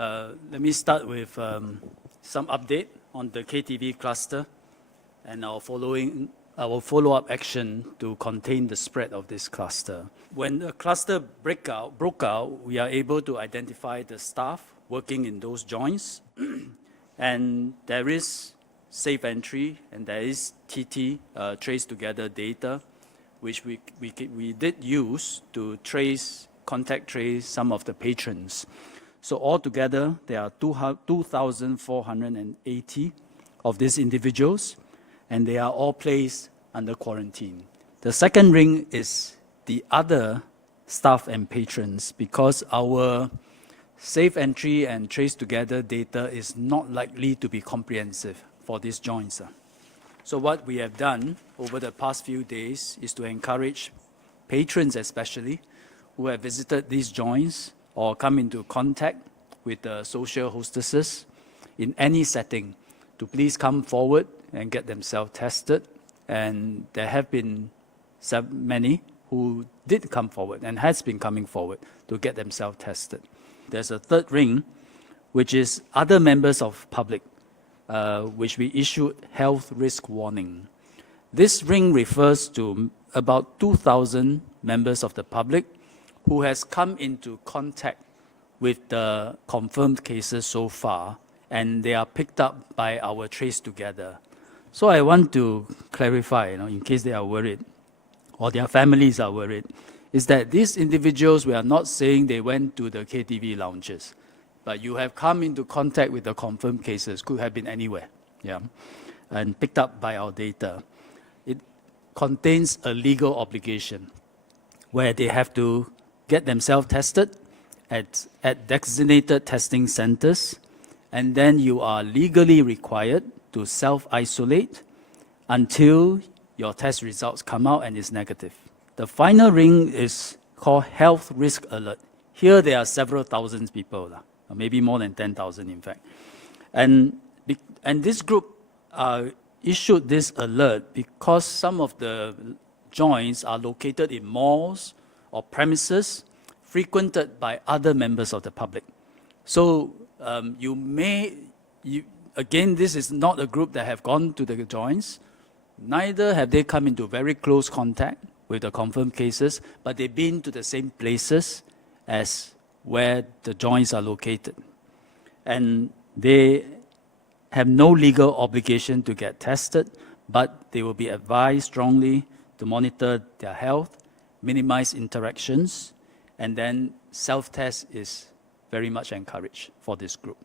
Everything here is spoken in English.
Let me start with some update on the KTV cluster and our follow-up action to contain the spread of this cluster. When the cluster broke out, we are able to identify the staff working in those joints, and there is safe entry and there is TT, trace together data, which we did use to contact trace some of the patrons. So altogether, there are 2,480 of these individuals, and they are all placed under quarantine. The second ring is the other staff and patrons, because our safe entry and trace together data is not likely to be comprehensive for these joints. So what we have done over the past few days is to encourage patrons especially who have visited these joints or come into contact with the social hostesses in any setting to please come forward and get themselves tested. And there have been many who did come forward and has been coming forward to get themselves tested. There's a third ring, which is other members of public, which we issued health risk warning. This ring refers to about 2,000 members of the public who has come into contact with the confirmed cases so far, and they are picked up by our trace together. So I want to clarify, in case they are worried, or their families are worried, is that these individuals, we are not saying they went to the KTV lounges, but you have come into contact with the confirmed cases, could have been anywhere, and picked up by our data. It contains a legal obligation where they have to get themselves tested at designated testing centers, and then you are legally required to self-isolate until your test results come out and is negative. The final ring is called health risk alert. Here there are several thousand people, maybe more than 10,000 in fact. And this group issued this alert because some of the joints are located in malls or premises frequented by other members of the public. So again, this is not a group that have gone to the joints, neither have they come into very close contact with the confirmed cases, but they've been to the same places as where the joints are located. And they have no legal obligation to get tested, but they will be advised strongly to monitor their health, minimize interactions, and then self-test is very much encouraged for this group.